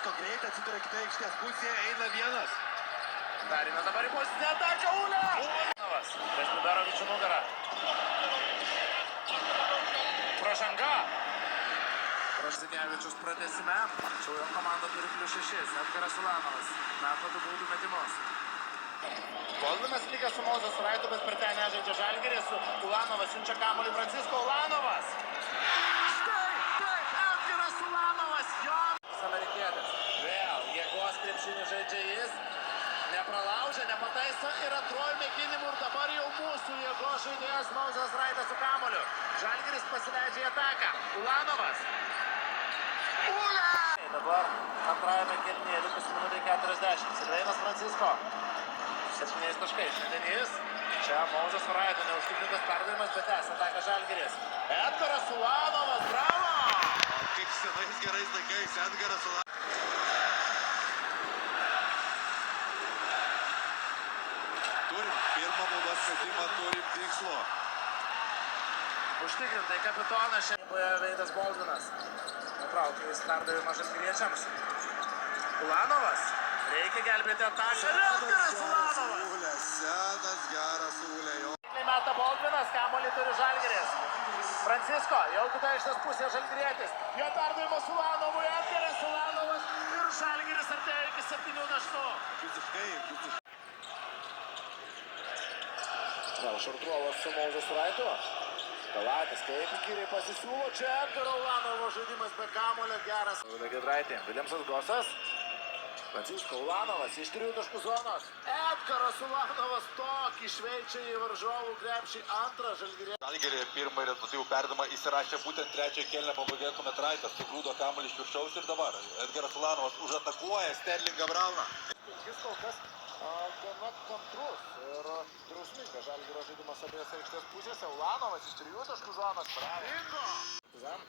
Francisco greitai atsiduria kitą aikštės pusėje, eina vienas. Darina dabar į pozicinę ataką, Ulė! Prieš Biberovičių nugarą. Pražanga. Pražangevičius pratęsime. Čia jo komanda turi +6. Edgaras Ulanovas. Meta 2 baudų metimus. Goldinas lygia su Mozės Raitu, bet per ten nežaidžia Žalgiris. Ulanovas siunčia kamuolį Francisco Ulanovas. Štai, taip, Edgaras Ulanovas, jo! Amerikietis. Vėl jėgos krepšinį žaidžia jis. Nepralaužia, nepataiso ir antrojų mėginimų ir dabar jau mūsų jėgos žaidėjas Mozės Raitas su kamuoliu. Žalgiris pasileidžia į ataką. Ulanovas. Ulė! Dabar antrajame kėlinyje likus minutė 40. Silveinas Francisco. 7 taškais. Šiandien jis. Čia Mozės Raito neužtikrintas perdavimas, bet ataką Žalgiris. Edgaras Ulanovas, bravo! Kaip senais gerais laikais, Edgaras Ulanovas. Turim pirmą baudos metimą, turim tikslo. Užtikrintai kapitonas šiandien Veidas Boldinas. Nutraukė jis perdavimą žalgiriečiams. Ulanovas. Reikia gelbėti ataką. Edgaras Ulanovas. Ulė, senas geras Ulė. Meta Boldinas, kamuolį turi Žalgiris. Francisco, jau kita aikštės pusė Žalgirietis. Jo perdavimas Ulanovui, Edgaras Ulanovas ir Žalgiris artėja iki 7 taškų. Visiškai. Vėl Šartrovas su Mozės Raitu. Galatis kaip įkyriai pasisiūlo. Čia Edgaro Ulanovo žaidimas be kamuolio geras. Gedraitė, Viljamsas Gosas. Francisco Ulanovas iš 3 taškų zonos. Edgaras Ulanovas tokį šveičia į varžovų krepšį antrą Žalgirį. Žalgirį pirmą rezultatyvų perdavimą įsirašė būtent trečią kėlinio pabaigoje, kuomet Raitas sugrūdo kamuolį iš viršaus ir dabar Edgaras Ulanovas užatakuoja Sterlingą Brauną. Jis kol kas gana kantrus ir drausmingas Žalgirio žaidimas abiejose aikštės pusėse. Ulanovas iš 3 taškų zonos. Bingo! Partizan.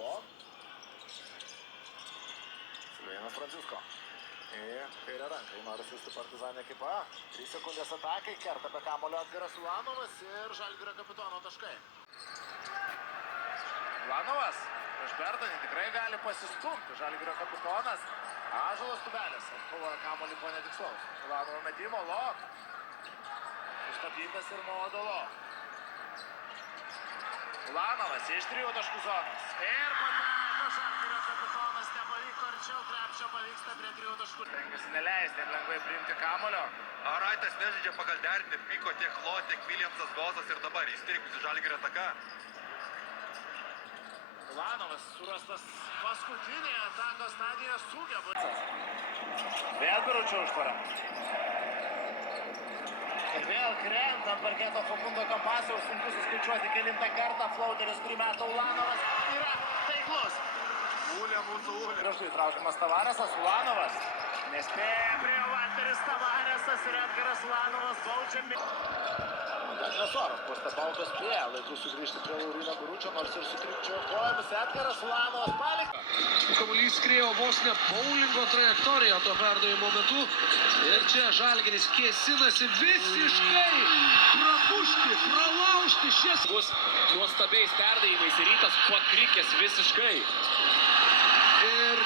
Lo. Silveinas Francisco. Į kairę ranką. Nori siūsti Partizan ekipą. 3 sekundės atakai. Kerta be kamuolio Edgaras Ulanovas ir Žalgirio kapitono taškai. Ulanovas prieš Bertanį tikrai gali pasistumti. Žalgirio kapitonas. Ąžuolas Tubelis atkovoja kamuolį po netikslaus. Ulanovo metimo, Lo. Sustabdytas ir Modolo. Ulanovas iš 3 taškų zonos. Ir pataiko Žalgirio kapitonas, nepavyko arčiau krepšio, pavyksta prie 3 taškų. Tengiasi neleisti jam lengvai priimti kamuolio. Raitas nežaidžia pagal derinį, pyko tiek Lo, tiek Viljamsas Gosas ir dabar įstrigusi Žalgirio ataka. Ulanovas surastas paskutinėje atakos stadijoje sugeba. Vėl Biručio užtvara. Ir vėl krenta ant parketo Facundo Campaso, sunku suskaičiuoti kelintą kartą. Flauteris, kurį meta Ulanovas, yra taiklus. Ulė, mūsų Ulė. Gražu įtraukiamas Tavaresas, Ulanovas. Nespėja prie jo Valteris Tavaresas ir Edgaras Ulanovas baudžiami. Nesorov, Kostabalkas prie laikų sugrįžti prie Laurino Biručio, nors ir sutrikčiojo kojomis. Edgaras Ulanovas paliko. Kamuolys skriejo vos ne boulingo trajektoriją to perdavimo metu. Ir čia Žalgiris kėsinasi visiškai pramušti, pralaužti šias. Bus nuostabiais perdavimais ir Rytas pakrikęs visiškai. Ir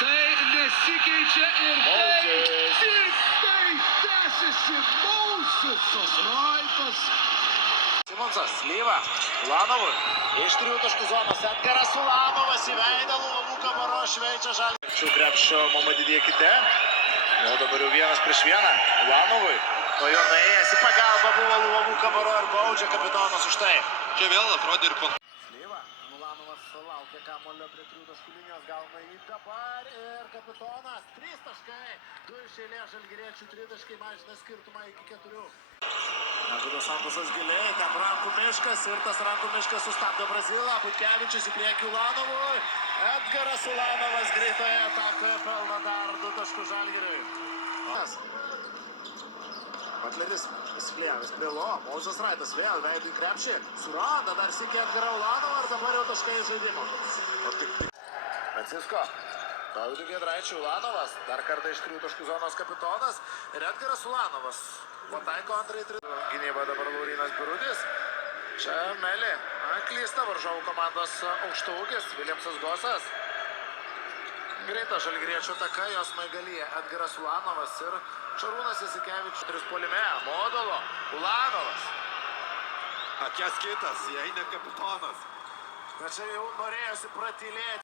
tai nesikeičia ir tai tik tai tęsiasi Mozės Raitas. Simonsas, Slyva, Ulanovui, iš 3 taškų zonos, Edgaras Ulanovas į veidą, Lulavų Kamaro šveičia Žalgiris. Šių krepšio Mamadidė kite, o dabar jau 1-1, Ulanovui, o jo nuėjęs į pagalbą buvo Lulavų Kamaro ir baudžia kapitonas už tai. Čia vėl atrodė ir Slyva, Ulanovas laukia kamuolio prie 3 taškų linijos, gauna jį dabar ir kapitonas, 3 taškai, 2 iš eilės Žalgiriečių 3 taškai mažina skirtumą iki 4. Nežudas Santosas giliai, ten rankų miškas ir tas rankų miškas sustabdo Brazilą. Butkevičius į priekį Ulanovui. Edgaras Ulanovas greitoje atakoje pelno dar 2 taškus Žalgiriui. Patleris įsiplievęs prie Lo. Mozės Raitas vėl veidų į krepšį. Suranda dar sykį Edgarą Ulanovą ir dabar jau taškai žaidimo. Francisco. Dovydui Giedraičiui Ulanovas. Dar kartą iš 3 taškų zonos kapitonas. Ir Edgaras Ulanovas. Pataiko antrąjį 3. Gynyba dabar Laurinas Birutis. Čia Melį. Klysta varžovų komandos aukštaūgis Viljamsas Gosas. Greita žalgiriečio taka, jos maigalyje Edgaras Ulanovas ir Šarūnas Jasikevičius. Tris puolime, Modolo, Ulanovas. Akės kitas, jei ne kapitonas. Bet čia jau norėjosi pratylėti.